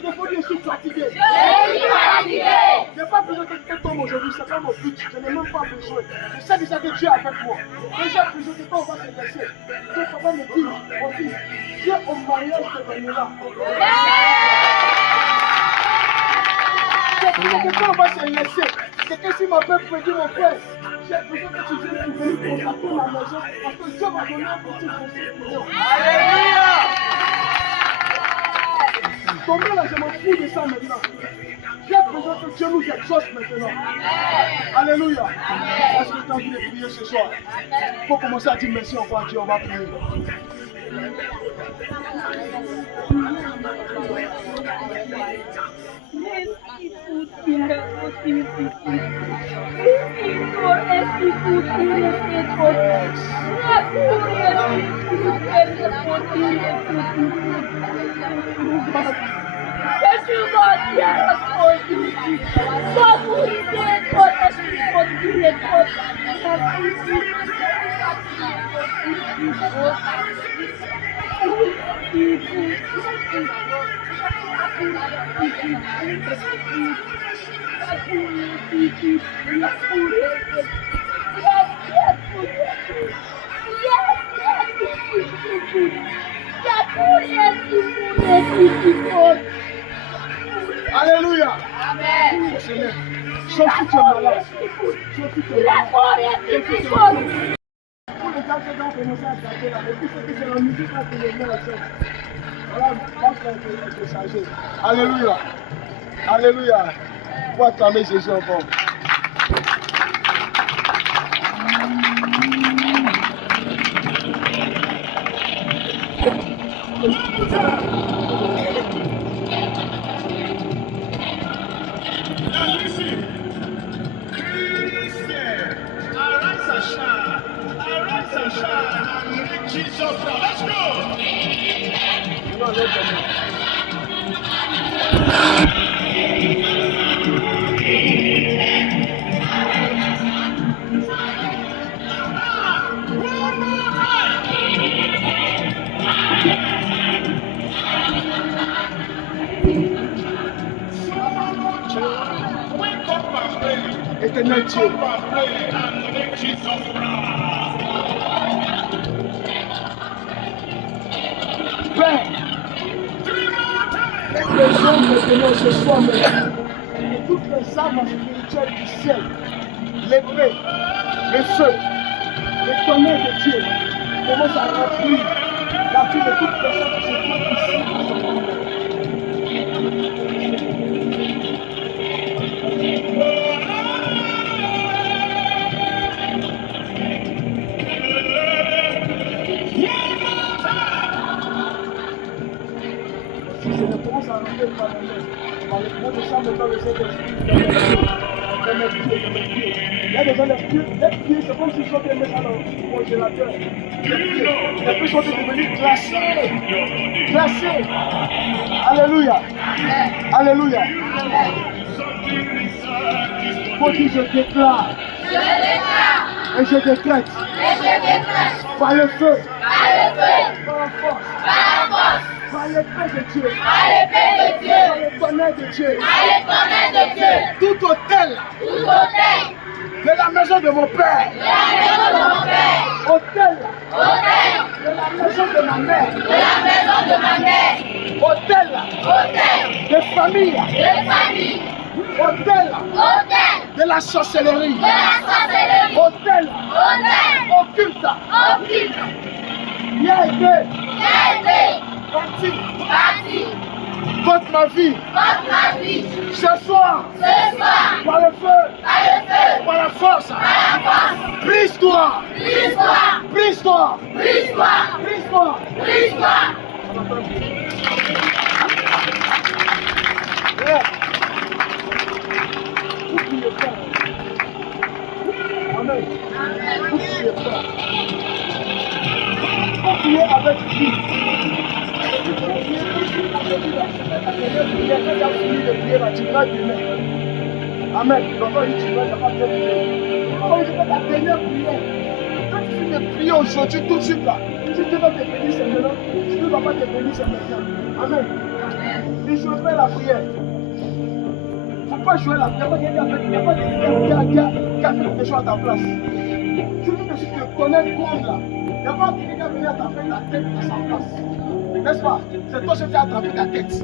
fatigué, il faut dire je suis fatigué. Je suis fatigué. Je n'ai pas besoin que quelqu'un tombe aujourd'hui, c'est pas mon but. Je n'ai même pas besoin. Je sais déjà que Dieu est avec moi. Déjà besoin que quand on va se laisser, que papa me dit, mon fils, Dieu au mariage te donnera. C'est besoin que quand on va se laisser, quelqu'un si m'appelle pour me dire mon frère, j'ai besoin que tu viennes pour venir consacrer la maison parce que Dieu va donner un petit conseil pour nous. Alléluia! Tombez là, je m'en fous de ça maintenant. J'ai besoin que Dieu nous exauce maintenant. Alléluia. Est-ce que tu as envie de prier ce soir? Il faut commencer à dire merci encore à Dieu, on va prier. Alléluia. Amen. Seigneur, sauf si tu es malade. Sauf si tu es malade. Pour les gens qui ont commencé à chanter là, et puis c'est la musique là que les gens chantent. Voilà, on peut changer. Alléluia. Alléluia. Pour acclamer Jésus encore. Jesus, let's go! Éternel Dieu. Père, les hommes maintenant ce soir maintenant, et toutes les armes spirituelles du ciel, l'épée, le feu, le tonnerre de Dieu, commence à remplir la vie de toute personne qui se trouve ici. Par le point de sang de le Saint-Esprit, il y a des gens, les pieds, c'est comme s'ils sont mis ça dans le congélateur. Les pieds sont devenus glacés. Glacés. Alléluia. Alléluia. Faut dire je déclare. Et je décrète. Par le feu. Par la force. Par l'épée de Dieu. Par le tonnerre de Dieu. Tout hôtel. De la maison de mon père. Hôtel. De la maison de ma mère. Hôtel. De famille. Hôtel. De la sorcellerie. Hôtel. Occulte. Il a été bâti contre ma vie. Ce soir, par le feu, par la force, brise-toi. Brise-toi. Amen. Vous priez pas. Vous priez avec vie. Amen. Donc, tu vas pas bien prier. Oh, je vais ta dernière prière. Quand tu finis de prier aujourd'hui, tout de suite là, si Dieu va te bénir, c'est maintenant. Si Dieu ne va pas te bénir, c'est maintenant. Amen. ne jouez pas la prière. Il ne faut pas jouer la prière. Il n'y a pas quelqu'un qui a fait quelque chose à ta place. Tu veux que tu te connais comme là. Il n'y a pas quelqu'un qui a venu attraper ta tête à sa place. N'est-ce pas? C'est toi qui as attrapé ta tête.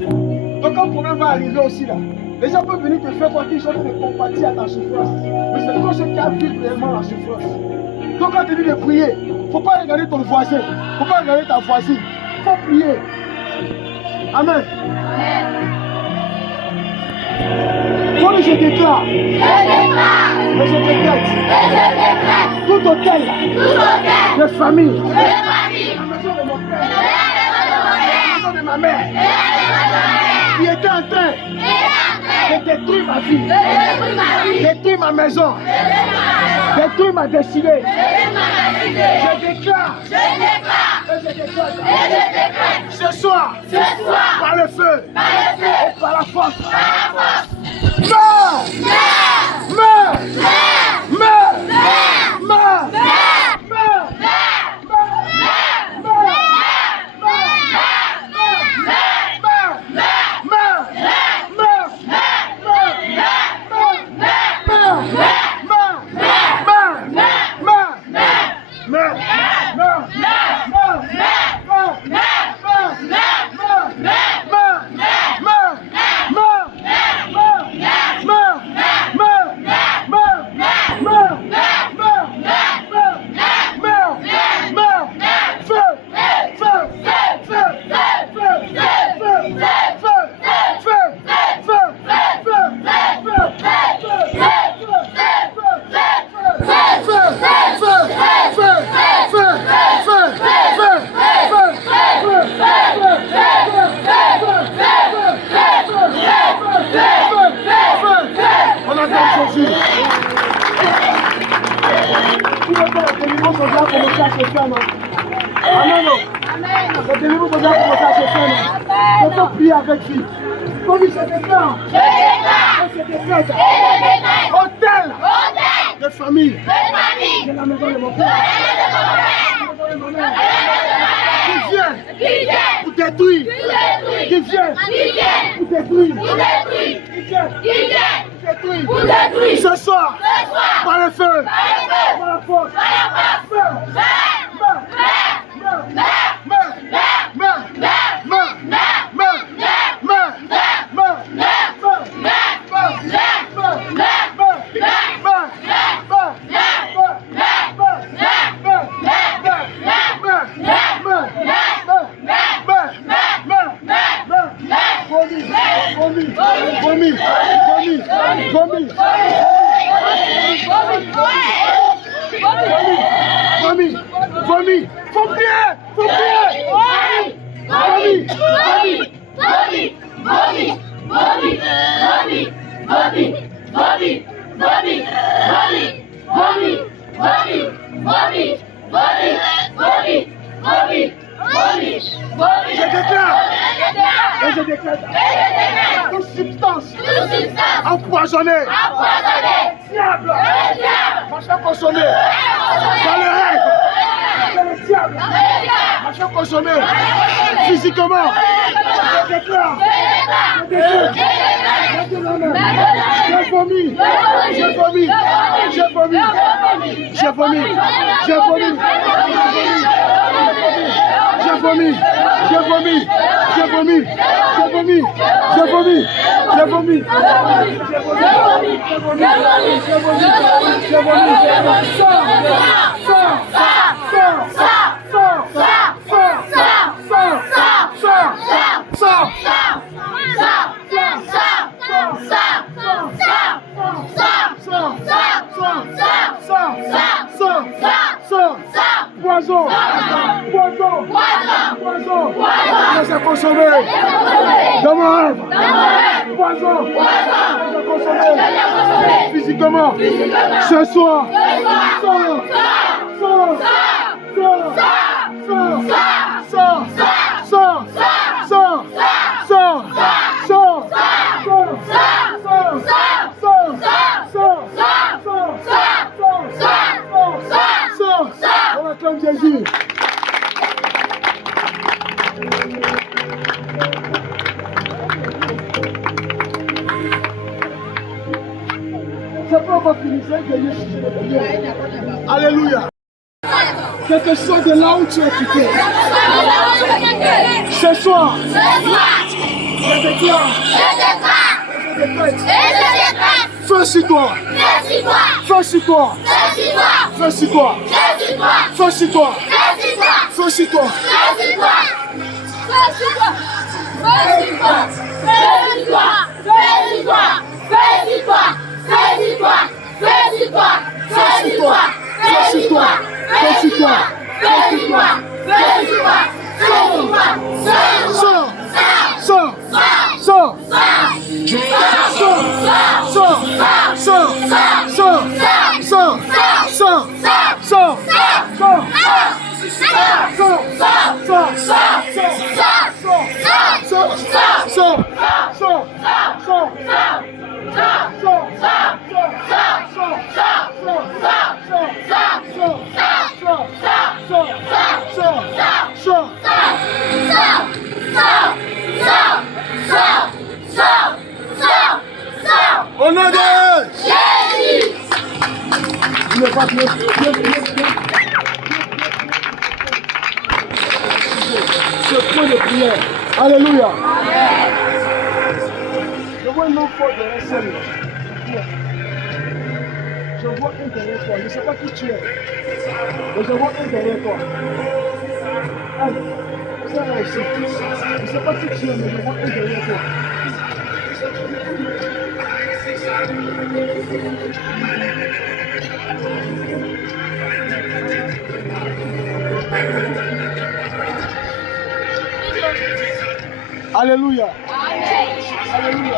Donc quand le problème va arriver aussi là, les gens peuvent venir te faire quoi qu'ils soient de compatir à ta souffrance. Mais c'est toi qui as vécu réellement la souffrance. Donc quand tu dis de prier, il ne faut pas regarder ton voisin. Il ne faut pas regarder ta voisine. Il faut prier. Amen. Il faut que je déclare. Mais je décrète. Tout hôtel de famille. La maison de mon père. La maison de ma mère. Qui était en train de détruire ma vie. Détruire ma maison. Détruire ma destinée. Je déclare. Et je déclare. Ce soir, par le feu et par la force. Meurs! Meurs! Meurs! Meurs! Meurs! Il faut prier avec lui. Comme il se déclare. Hôtel de famille. De la maison de mon père. Qui vient pour détruire. Qui vient pour détruire. Pour détruire. Ce soir, par le feu, par la force. Vomi, faut prier, je déclare, toute substance empoisonnée, diable, machin consommé, dans le rêve, dans le diable, machin consommé, physiquement, je déclare, je vomis, poison, laissez consommer dans mon rêve, poison, laissez consommer physiquement, ce soir, on acclame Jésus. C'est pas encore fini, c'est que Alléluia. Quel que soit de là où tu es quitté, ce soir, je déclare, feu sur toi, feu sur toi, feu sur toi, feu sur toi, feu sur toi. Au nom de Jésus. Il n'est pas bien. Ce point de prière. Alléluia. Je vois un homme fort derrière celle. Je vois un derrière toi. Je ne sais pas qui tu es. Mais je vois un derrière toi. Ça là aussi. Je ne sais pas qui tu es, mais je vois un derrière toi. Alléluia. Alléluia.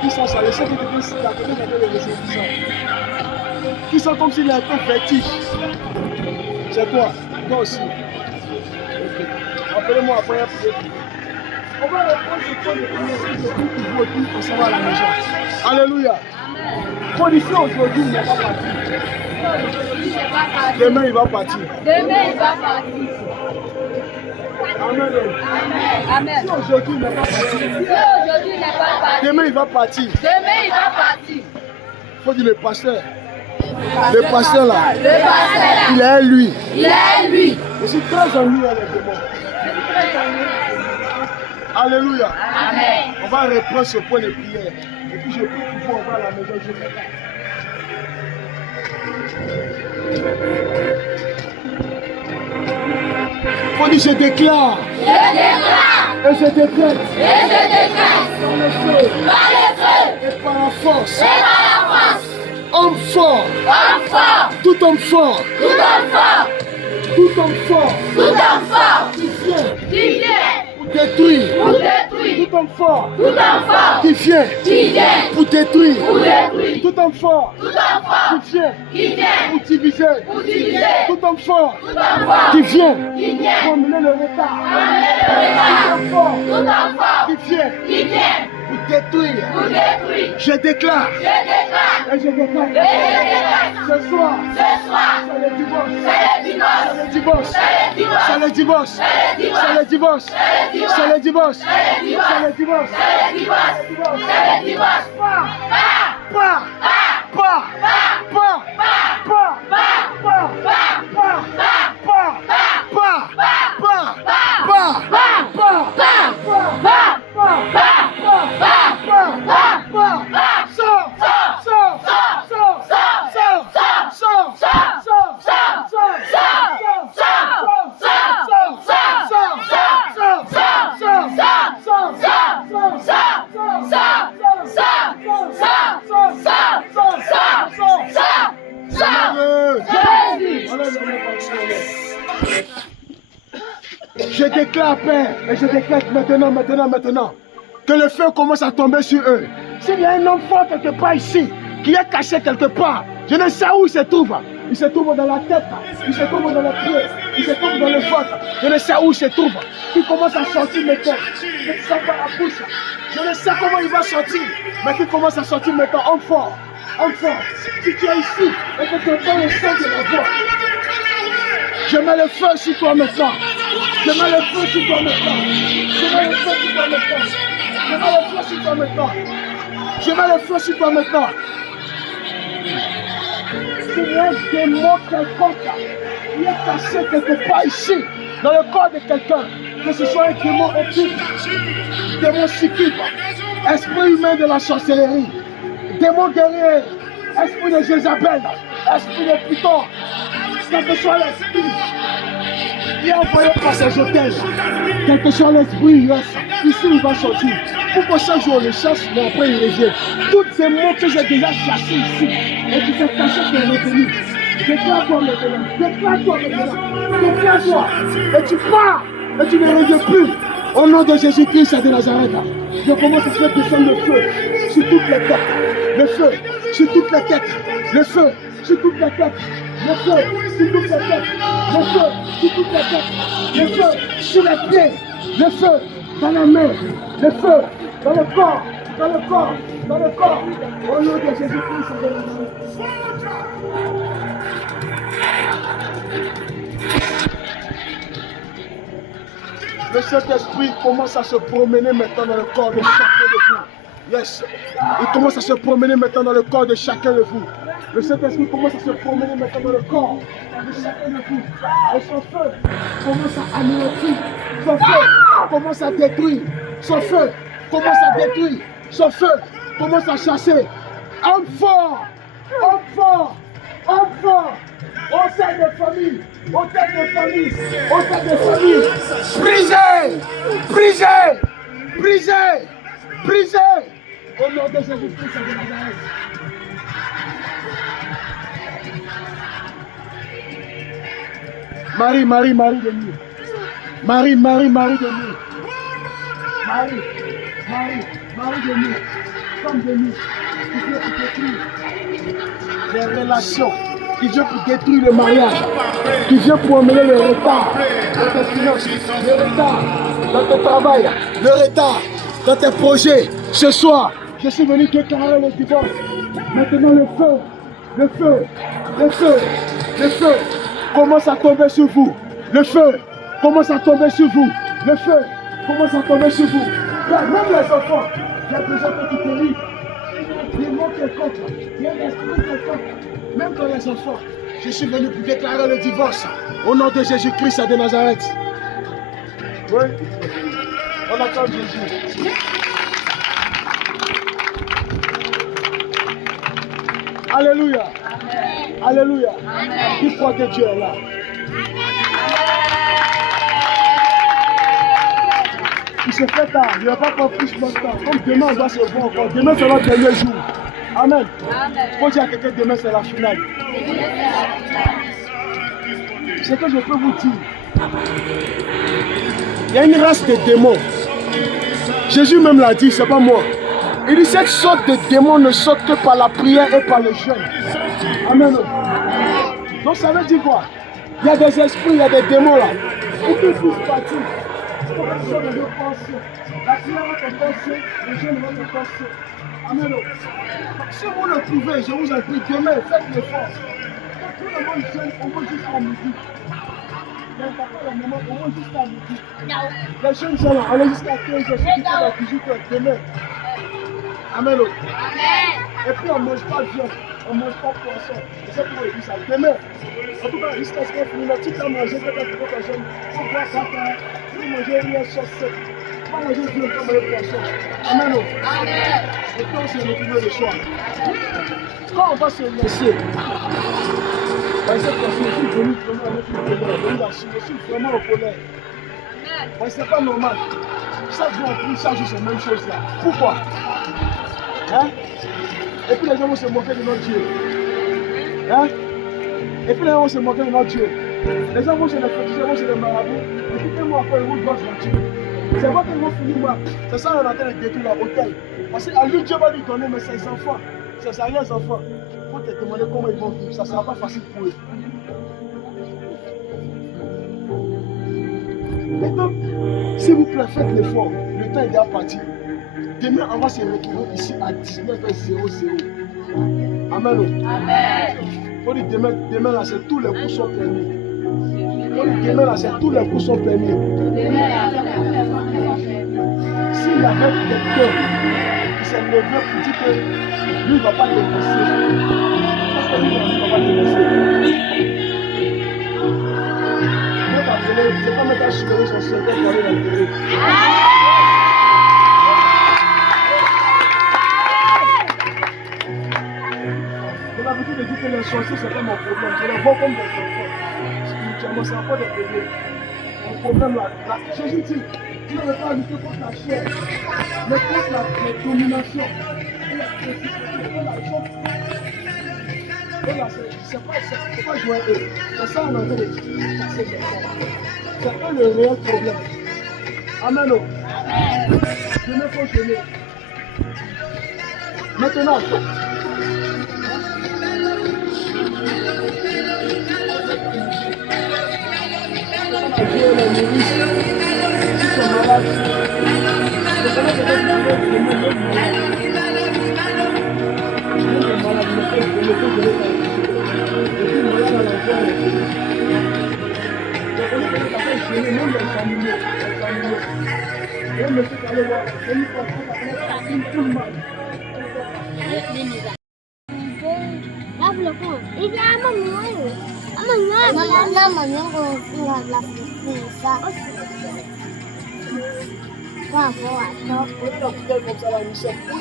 Qui sont ça? Les chefs de l'église, la commune avait les résolutions. Qui sont comme s'il a un peu vertige. C'est toi. Toi aussi. Appelez-moi après. On va reprendre ce point de prière qui vous autour pour savoir à la maison. Alléluia. Condition aujourd'hui, il n'est pas parti. Demain, il va partir. Amen. Amen. Si aujourd'hui, il n'est pas parti. Demain, il va partir. Il faut dire le pasteur. Le pasteur là. Il est lui. Je suis très ennuyé avec le monde. Alléluia. Amen. On va reprendre ce point de prière. Et puis je prie pour vous, on va à la maison. Je vais. Faut dire je déclare. Et je décrète. Par le feu. Et par la force. Homme fort. Tout homme fort. Tout homme fort. Qui vient. Pour détruire. Tout homme fort. Qui vient. Pour détruire. Tout homme fort. Qui vient. Pour diviser. Tout homme fort. Qui vient. Pour amener le retard. Tout homme fort. Qui vient. Pour détruire. Je déclare. Et je déclare. Ce soir. C'est le divorce. C'est le divorce. C'est le divorce. C'est le divorce. C'est le divorce. Je déclare, Père, et je déclare maintenant, que le feu commence à tomber sur eux. S'il y a un homme fort quelque part ici, qui est caché quelque part, je ne sais où il se trouve. Il se trouve dans la tête, il se trouve dans le pied, il se trouve dans le ventre. Je ne sais où il se trouve. Il commence à sortir maintenant. Je ne sais pas la bouche. Je ne sais comment il va sortir, mais il commence à sortir maintenant. Homme fort. Si tu es ici et que tu entends le son de la voix, Je mets le feu sur toi maintenant. Je mets le feu sur toi maintenant. Je mets le feu sur toi maintenant. Je mets le feu sur toi maintenant. Je mets le feu sur toi maintenant. S'il y a un démon quelconque qui est caché quelque part ici, dans le corps de quelqu'un, que ce soit un démon occulte, démon psychique, esprit humain de la sorcellerie, démon guerrier, esprit de Jézabel, esprit de Python, quel que soit l'esprit qui est envoyé par ses hôtels, quel que soit l'esprit, ici il va sortir. Pourquoi chaque jour on le chasse, mais après il revient. Tout démon que j'ai déjà chassé ici et qui s'est caché qui est revenu. Déclare-toi maintenant, déclare-toi maintenant, déclare-toi. Et tu pars, et tu ne reviens plus. Au nom de Jésus-Christ de Nazareth, je commence à faire descendre le feu sur toutes les têtes. Le feu sur toutes les têtes. Le feu sur toutes les têtes. Le feu sur toutes les têtes. Le feu sur toutes les têtes. Le feu sur les pieds. Le feu dans la main. Le feu dans le corps. Dans le corps. Dans le corps. Au nom de Jésus-Christ de Nazareth. Le Saint-Esprit commence à se promener maintenant dans le corps de chacun de vous. Yes. Il commence à se promener maintenant dans le corps de chacun de vous. Le Saint-Esprit commence à se promener maintenant dans le corps de chacun de vous. Et son feu commence à anéantir. Son feu commence à détruire. Son feu commence à détruire. Son feu commence à chasser. Homme fort! Homme fort! Homme fort! Hôtel de famille! Hôtel de famille! Hôtel de famille! Brisez! Brisez! Brisez! Brisez! Au nom de Jésus-Christ de Nazareth. Marie, Marie, Marie de nuit. Marie, Marie, Marie de nuit. Marie, Marie, Marie de nuit. Femme de nuit. Qui vient pour détruire les relations. Qui vient pour détruire le mariage. Qui vient pour emmener le retard dans tes finances. Le retard dans ton travail. Le retard dans tes projets. Ce soir, je suis venu déclarer le divorce. Maintenant le feu, le feu, le feu, le feu commence à tomber sur vous. Le feu commence à tomber sur vous. Le feu commence à tomber sur vous. Même les enfants, il y a besoin que tu te livres. Il manque quelconque, il y a un esprit quelconque. Même dans les enfants, je suis venu pour déclarer le divorce. Au nom de Jésus-Christ de Nazareth. Oui, on attend Jésus. Alléluia. Amen. Alléluia. Qui croit que Dieu est là? Il se fait tard, il n'y a pas encore plus longtemps. Comme demain on va se voir encore. Demain c'est le dernier jour. Amen. Il faut dire à quelqu'un demain c'est la finale. Ce que je peux vous dire, il y a une race de démons. Jésus même l'a dit, c'est pas moi. Il dit cette sorte de démons ne sortent que par la prière et par le jeûne. Amen. Donc ça veut dire quoi? Il y a des esprits, il y a des démons là. Ils peuvent tous partir. La prière va te passer, le jeûne va te passer. Amen. Si vous le trouvez, je vous en prie, demain, faites l'effort. Quand tout le monde jeûne, on va jusqu'à midi. Il n'y a pas le moment, on va jusqu'à midi. Les jeunes sont là, on est jusqu'à 15h, jusqu'à 18h, demain. Amen. Et puis on ne mange pas de viande, on ne mange pas de poisson. Et c'est pour dire ça. Demain, en tout cas, jusqu'à ce qu'on finisse, tu as mangé peut-être pour ta jeune, pour boire ça, pour manger une sauce sec, pour manger du viande, pour manger poisson. Amen. Et puis on se retrouve le soir. Quand on va se laisser, cette fois-ci, je suis venu vraiment avec une colère, je suis vraiment en colère. C'est pas normal. Chaque jour on prie, chaque jour c'est la même chose là. Pourquoi? Hein? Et puis les gens vont se moquer de notre Dieu. Hein? Et puis les gens vont se moquer de notre Dieu. Les gens vont chez les féticheurs, vont chez les marabouts. Et puis un mois après, ils vont voir sur Dieu. C'est pas qu'ils vont finir mal. C'est ça qu'on a en train de détruire l'hôtel. Parce qu'à lui, Dieu va lui donner, mais ses enfants, ses arrière-enfants, il faut te demander comment ils vont vivre. Ça ne sera pas facile pour eux. Et donc, s'il vous plaît, faites l'effort. Le temps est déjà parti. Demain, on va se retrouver ici à 19h00. Amen. Amen. Il faut dire demain là, c'est tous les coups sont permis. Demain là, c'est tous les coups sont permis. S'il y avait quelqu'un qui s'est levé pour dire que lui ne va pas dénoncer, parce que lui ne va pas dénoncer. C'est pas mettre à chier son secret pour aller dans le télé. J'ai l'habitude de dire que les sorciers, c'est pas mon problème. Je les vois comme des enfants. Spirituellement, c'est pas des bébés. Mon problème là, Jésus dit, tu ne veux pas lutter contre la chair, mais contre la domination. C'est pas jouer eux. C'est ça en anglais. C'est eux le réel problème. Amen. Je ne faut gêner. Maintenant, Dieu les nourrice. Si tu es malade, je connais peut-être le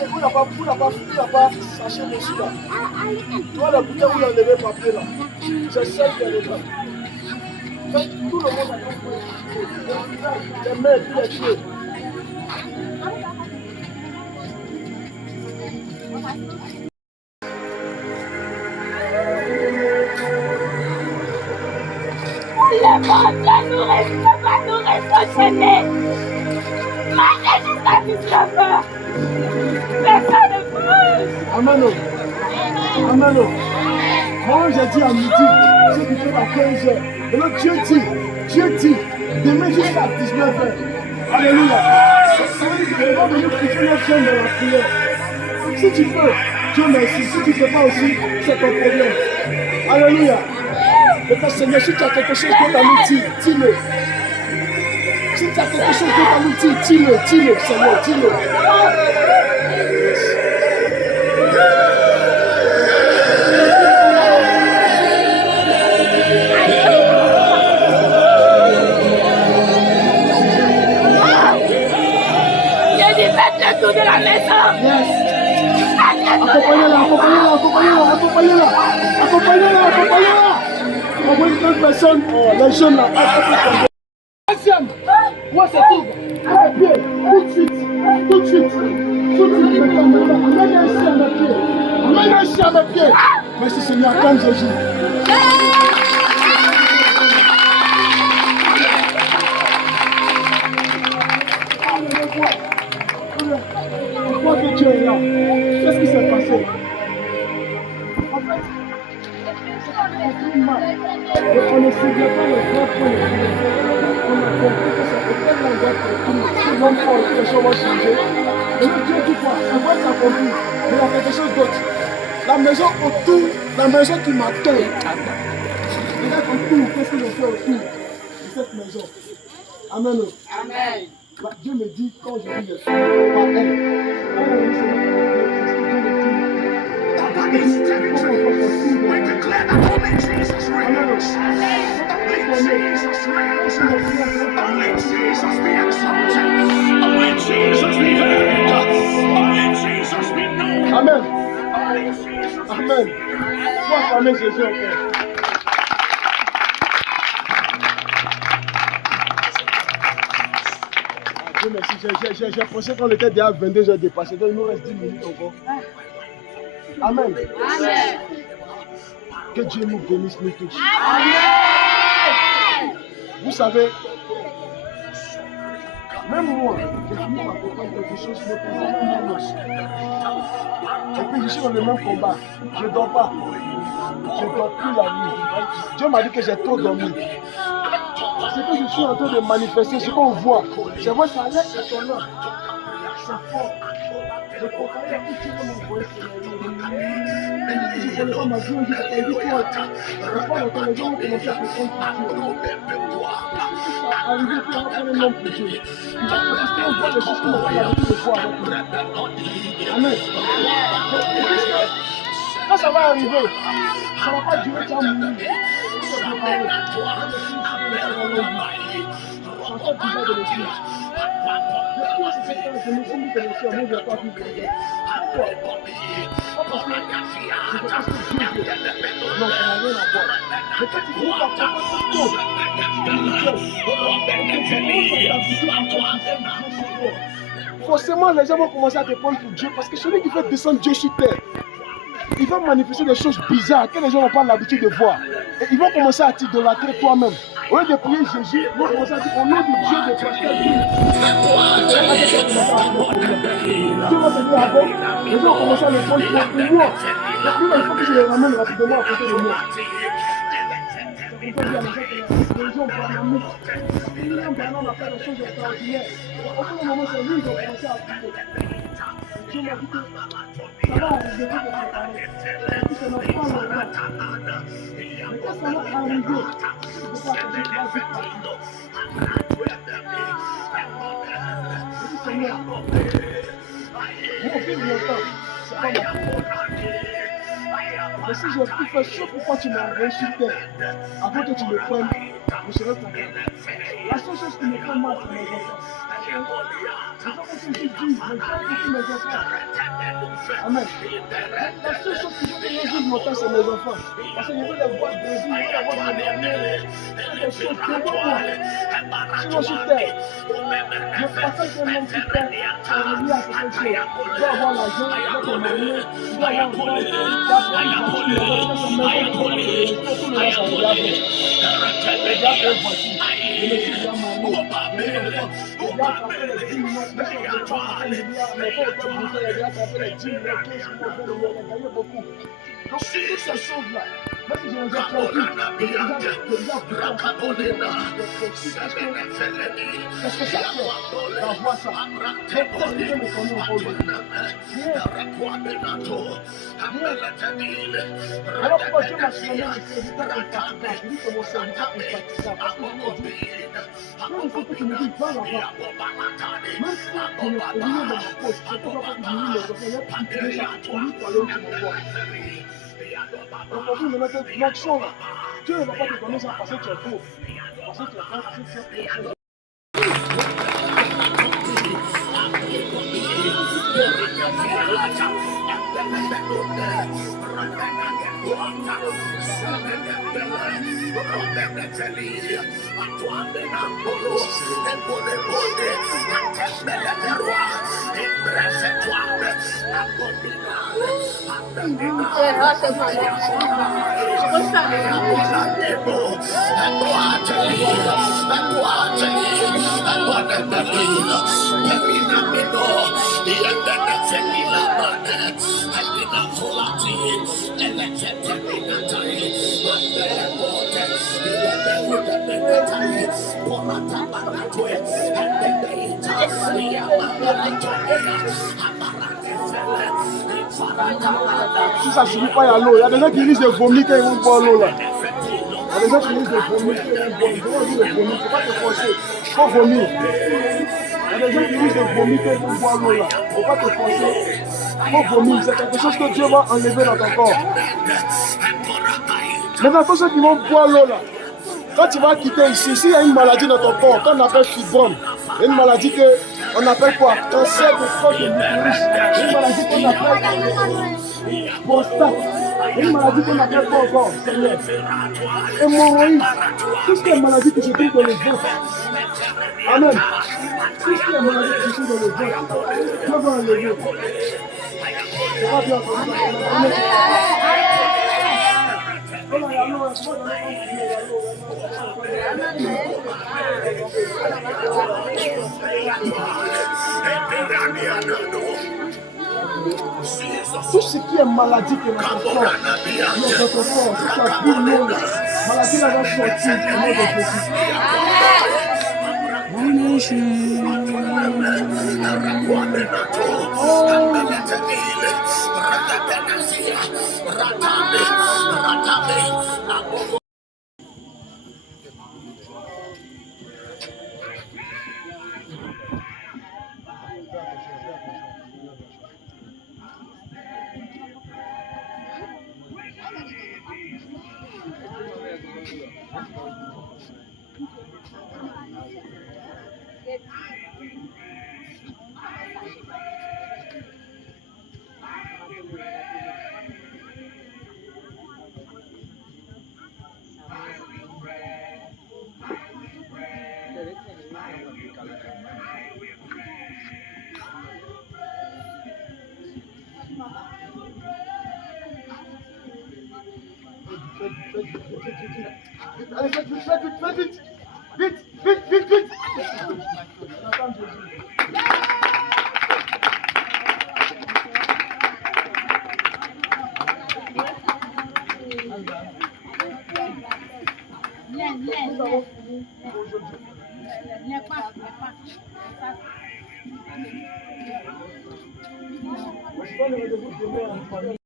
Vous n'avez pas sachet dessus là. Toi, la bouteille, vous l'enlevez papier là. C'est celle qui est dedans. Tout le monde a compris. Les mains, tous les pieds. Le monde nous reste gênés. Manger jusqu'à 19h. Personne ne bouge. Amen. Amen. Moi, j'ai dit à midi, c'est plutôt à 15h. Et là, Dieu dit, demain jusqu'à 19h. Alléluia. Ça veut dire que je vais venir pousser notre chaîne dans la prière. Si tu peux, Dieu merci. Si tu ne peux pas aussi, c'est ton problème. Alléluia. Et que Seigneur, si tu as quelque chose que tu as mis, dis-le. Si tu as quelque chose que tu as mis, dis-le, Seigneur, dis-le. J'ai dit, faites le tour de la maison. Yes. Accompagnez-la. On voit une autre personne, les jeunes là. Deuxième, moi c'est tout. Allez, pied, tout de suite. Amène un chien à mes pieds. Merci Seigneur, comme Jésus. Pourquoi que Dieu est là? Qu'est-ce qui s'est passé? En fait, on ne souvient pas le vrai point. On a compris que c'est peut-être l'endroit que l'homme fort, les choses vont changer. Et là, Dieu dit quoi? C'est vrai, ça compris. Mais il y a quelque chose d'autre. La maison autour, la maison qui m'attend. Regarde autour, qu'est-ce que je fais autour de cette maison? Amen. Amen. Bah, Dieu me dit, quand je dis les filles, pas elle. We declare that only Jesus reigns. Only Jesus reigns. Only Jesus be exalted. Only Jesus be heard. Only Jesus be known. Amen. Only Jesus. Amen. Faut acclamer Jésus encore. Dieu merci. J'ai pensé qu'on était déjà à 22h dépassé, donc il nous reste 10 minutes encore. Amen. Amen. Que Dieu nous bénisse, nous tous. Amen. Vous savez, même moi, j'ai fini par comprendre quelque chose qui me concerne. Et puis je suis dans le même combat. Je ne dors pas. Je ne dors plus la nuit. Dieu m'a dit que j'ai trop dormi. Ce que je suis en train de manifester, ce qu'on voit, c'est vrai, ça a l'air étonnant. C'est fort. Le contraire, où tu veux m'envoyer sur les réseaux. Je ne connais pas ma vie, je t'ai dit toi. La fois dans les gens ont commencé à te prendre pour Dieu. Ça arrive pour prendre un homme pour Dieu. Parce qu'on voit des choses qu'on n'a pas l'habitude de voir avec nous. Amen. Quand ça va arriver, ça ne va pas durer, tu vas mourir. Ça va arriver. Ça fait bizarre de le dire. Pourquoi c'est cette chose de me semble que le ciel, moi je n'ai pas vu de Pourquoi? Pas parce que je ne pense que Dieu veut. Non, ça n'a rien à voir. Mais quand tu finis par comprendre cette chose spirituelle, forcément les gens vont commencer à te prendre pour Dieu parce que celui qui fait descendre Dieu sur terre, il va manifester des choses bizarres que les gens n'ont pas l'habitude de voir. Et ils vont commencer à t'idolâtrer toi-même. Au lieu de prier Jésus, ils vont commencer à dire au nom du Dieu de pasteur Dieu. Dieu va se dire ah bon, les gens vont commencer à le prendre pour moi. Donc lui, il faut que je les ramène rapidement à côté de moi. Les gens vont faire des choses extraordinaires. Au bout d'un moment, c'est lui qui va commencer à prier. Dieu m'a dit que ça va arriver pour préparer. Et puis ça n'a pas le temps. Mais quand ça va arriver, je ne peux pas faire des choses vite. Je dis Seigneur, mon fils longtemps, c'est pas ma faute. Mais si j'ai pu faire ce pourquoi tu m'as envoyé sur terre, avant que tu me prennes, je serai content. La seule chose qui me fait mal, c'est mes enfants. C'est pas que je dis, mais j'ai beaucoup mes enfants. Amen. La seule chose qui fait que je juge mon temps, c'est mes enfants. Parce que je veux les voir grandir, je veux les voir me marier. C'est des choses devant moi. Sinon, sur terre, je pensais que même sur terre, c'est relié à quelque chose. Je dois avoir l'argent, je dois me marier, je dois avoir un enfant, je dois avoir une voiture, je dois avoir une maison, tout le reste, ça regarde. Je dois faire une voiture. Je me suis déjà marié. Je dois attraper les 10 millions. Je dois attraper les 10 millions. Mais pas autant de bouteilles, je dois attraper les 10 millions, 15 millions, 20 millions. J'ai gagné beaucoup. Donc, toutes ces choses-là, même si je les ai tranquilles, je les ai qu'est-ce que ça fait d'avoir ça? Donc, qu'est-ce que Dieu me connaît aujourd'hui? Alors pourquoi Dieu m'a surnommé le serviteur infatigable? Je dis que mon serviteur infatigable. Parce que Dieu m'a dit, même il faut que tu me dises, va là-bas. Même si je me connais dans ma poche, je ne peux pas diminuer mes enfants, il y a plus de ça pour lui pour aller où tu m'envoies. Donc aujourd'hui, je mets l'onction là. Dieu ne va pas te donner ça parce que tu es beau. Parce que tu es grand, tu es si ça ne suffit pas, il y a l'eau. Il y a des gens qui risquent de vomir quand ils vont boire l'eau là. Il y a des gens qui risquent de vomir quand ils vont boire. Il faut pas te forcer. Il faut vomir. Il y a des gens qui risquent de vomir quand ils vont boire l'eau là. Il ne faut pas te forcer. Il faut vomir. C'est quelque chose que Dieu va enlever dans ton corps. Maintenant, tous ceux qui vont boire l'eau là, quand tu vas quitter ici, s'il y a une maladie dans ton corps, qu'on appelle fibrome, une maladie qu'on appelle quoi? Cancer de col de l'utérus, une maladie qu'on appelle prostate, une maladie qu'on appelle quoi encore? Seigneur. Hémorroïde, tout ce qui est maladie qui se trouve dans le ventre. Amen. Tout ce qui est maladie qui se trouve dans le ventre, Dieu va enlever. C'est pas bien entendu. Amen. Tout ce qui est maladie que notre corps, si tu as bu l'eau, maladie là va sortir au nom de Jésus. Allez, faites vite. Vite. Attends, Jésus. Nous avons fini pour aujourd'hui. Je prends le rendez-vous demain en famille.